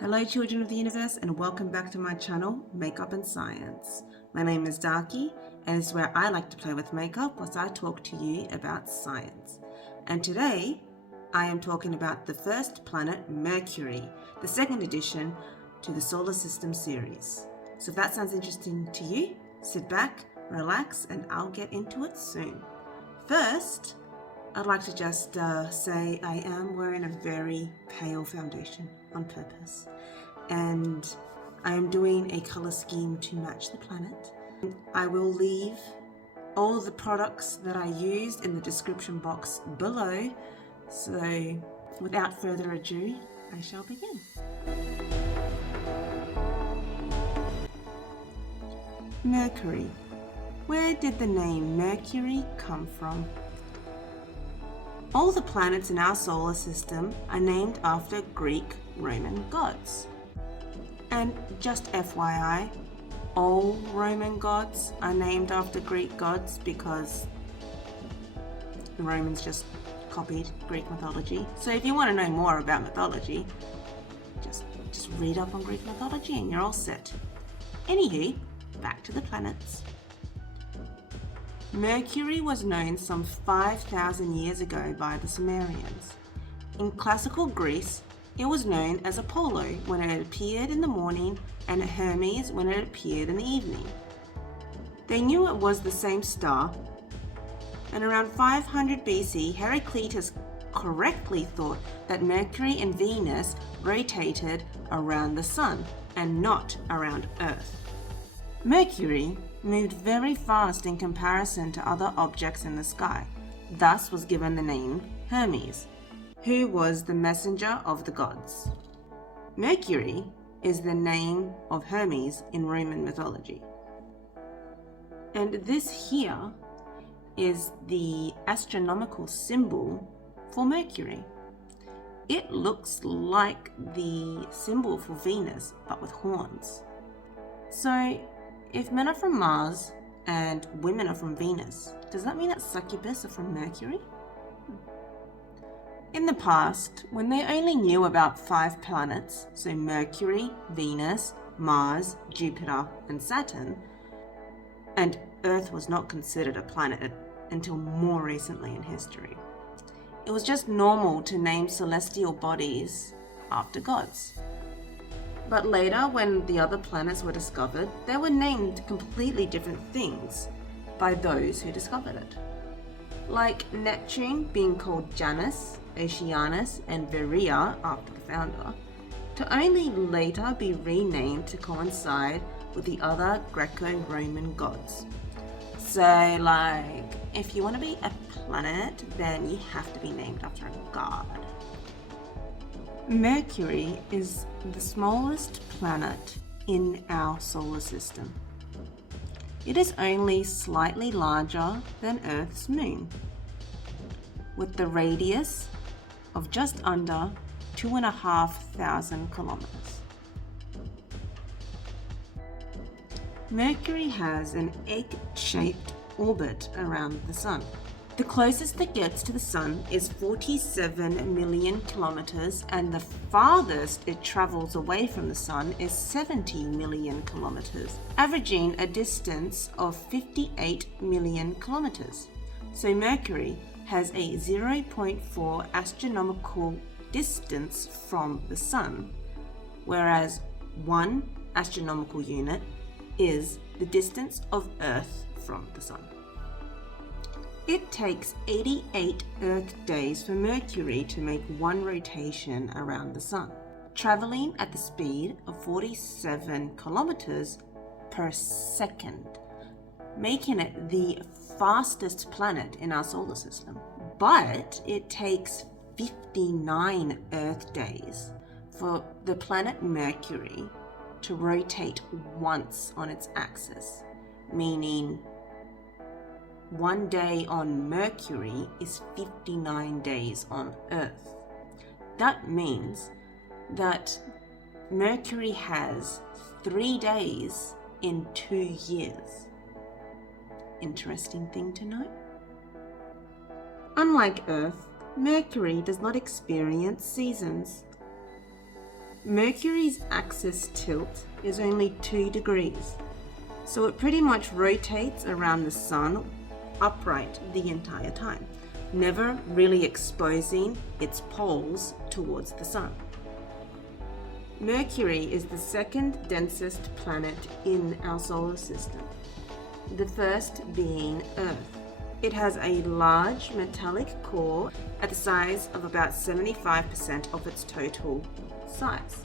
Hello children of the universe, and welcome back to my channel, Makeup and Science. My name is Darky, and it's where I like to play with makeup whilst I talk to you about science. And today I am talking about the first planet, Mercury, the second addition to the solar system series. So if that sounds interesting to you, sit back, relax, and I'll get into it soon. First, I'd like to just say I am wearing a very pale foundation on purpose, and I am doing a color scheme to match the planet. I will leave all the products that I used in the description box below, so without further ado, I shall begin. Mercury. Where did the name Mercury come from? All the planets in our solar system are named after Greek Roman gods. And just FYI, all Roman gods are named after Greek gods because the Romans just copied Greek mythology. So if you want to know more about mythology, just read up on Greek mythology and you're all set. Anywho, back to the planets. Mercury was known some 5,000 years ago by the Sumerians. In classical Greece, it was known as Apollo when it appeared in the morning and Hermes when it appeared in the evening. They knew it was the same star, and around 500 BC, Heraclitus correctly thought that Mercury and Venus rotated around the Sun and not around Earth. Mercury moved very fast in comparison to other objects in the sky, thus was given the name Hermes, who was the messenger of the gods. Mercury is the name of Hermes in Roman mythology. And this here is the astronomical symbol for Mercury. It looks like the symbol for Venus, but with horns. So, if men are from Mars and women are from Venus, does that mean that succubus are from Mercury? In the past, when they only knew about 5 planets, so Mercury, Venus, Mars, Jupiter, and Saturn, and Earth was not considered a planet until more recently in history, it was just normal to name celestial bodies after gods. But later, when the other planets were discovered, they were named completely different things by those who discovered it. Like Neptune being called Janus, Oceanus, and Virea after the founder, to only later be renamed to coincide with the other Greco-Roman gods. So, like, if you want to be a planet, then you have to be named after a god. Mercury is the smallest planet in our solar system. It is only slightly larger than Earth's moon, with the radius of just under 2,500 kilometers. Mercury has an egg-shaped orbit around the Sun. The closest it gets to the Sun is 47 million kilometers, and the farthest it travels away from the Sun is 70 million kilometers, averaging a distance of 58 million kilometers. So Mercury has a 0.4 astronomical distance from the Sun, whereas 1 astronomical unit is the distance of Earth from the Sun. It takes 88 Earth days for Mercury to make 1 rotation around the Sun, traveling at the speed of 47 kilometers per second, making it the fastest planet in our solar system. But it takes 59 Earth days for the planet Mercury to rotate once on its axis, meaning 1 day on Mercury is 59 days on Earth. That means that Mercury has 3 days in 2 years. Interesting thing to know. Unlike Earth, Mercury does not experience seasons. Mercury's axis tilt is only 2 degrees, so it pretty much rotates around the sun upright the entire time, never really exposing its poles towards the sun. Mercury is the second densest planet in our solar system, the first being Earth. It has a large metallic core at the size of about 75% of its total size.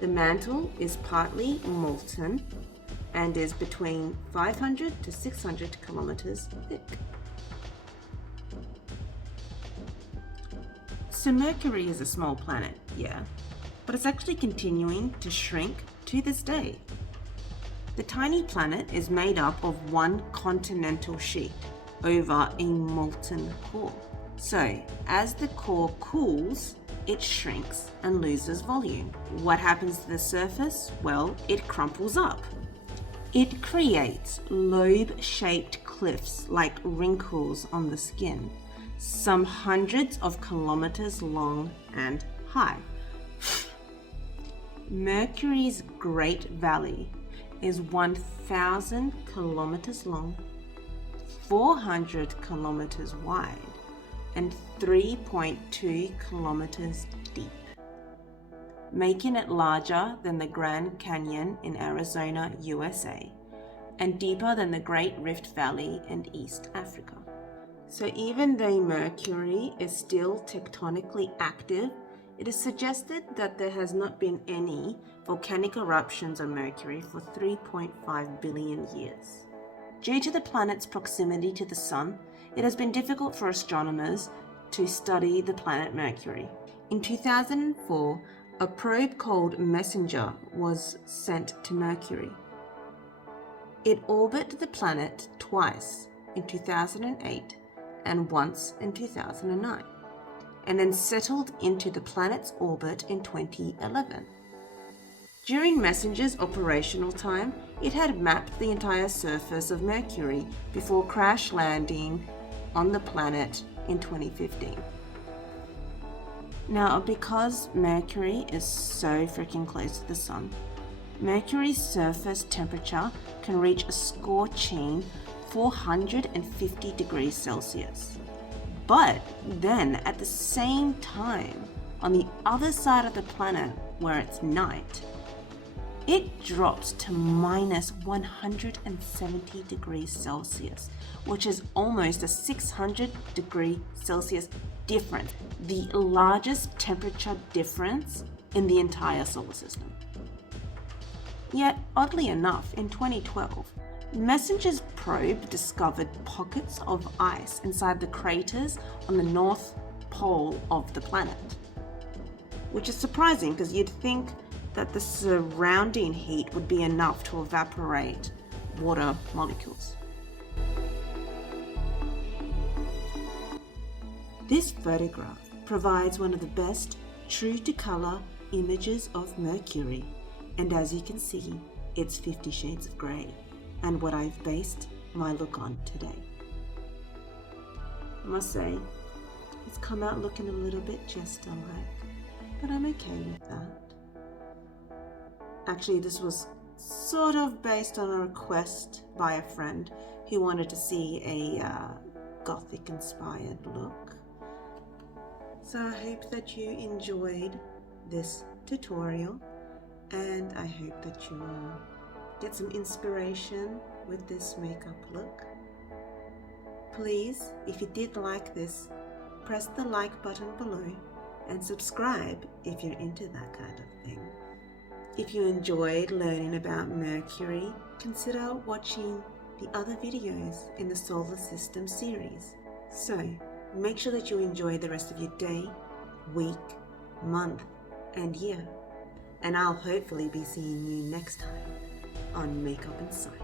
The mantle is partly molten and is between 500 to 600 kilometers thick. So Mercury is a small planet, yeah, but it's actually continuing to shrink to this day. The tiny planet is made up of one continental sheet over a molten core. So, as the core cools, it shrinks and loses volume. What happens to the surface? Well, it crumples up. It creates lobe-shaped cliffs like wrinkles on the skin, some hundreds of kilometers long and high. Mercury's Great Valley is 1,000 kilometers long, 400 kilometers wide, and 3.2 kilometers deep, making it larger than the Grand Canyon in Arizona, USA, and deeper than the Great Rift Valley in East Africa. So even though Mercury is still tectonically active, it is suggested that there has not been any volcanic eruptions on Mercury for 3.5 billion years. Due to the planet's proximity to the Sun, it has been difficult for astronomers to study the planet Mercury. In 2004, a probe called Messenger was sent to Mercury. It orbited the planet twice in 2008 and once in 2009, and then settled into the planet's orbit in 2011. During Messenger's operational time, it had mapped the entire surface of Mercury before crash landing on the planet in 2015. Now, because Mercury is so freaking close to the Sun, Mercury's surface temperature can reach a scorching 450 degrees Celsius. But then, at the same time, on the other side of the planet where it's night, it drops to minus 170 degrees Celsius, which is almost a 600 degree Celsius difference, the largest temperature difference in the entire solar system. Yet, oddly enough, in 2012, Messenger's probe discovered pockets of ice inside the craters on the north pole of the planet, which is surprising because you'd think that the surrounding heat would be enough to evaporate water molecules. This photograph provides one of the best true-to-color images of Mercury, and as you can see, it's 50 shades of grey, and what I've based my look on today. I must say, it's come out looking a little bit jester-like, but I'm okay with that. Actually, this was sort of based on a request by a friend who wanted to see a gothic-inspired look. So I hope that you enjoyed this tutorial, and I hope that you get some inspiration with this makeup look. Please, if you did like this, press the like button below and subscribe if you're into that kind of thing. If you enjoyed learning about Mercury, consider watching the other videos in the solar system series. So, make sure that you enjoy the rest of your day, week, month, and year. And I'll hopefully be seeing you next time on Makeup and Science.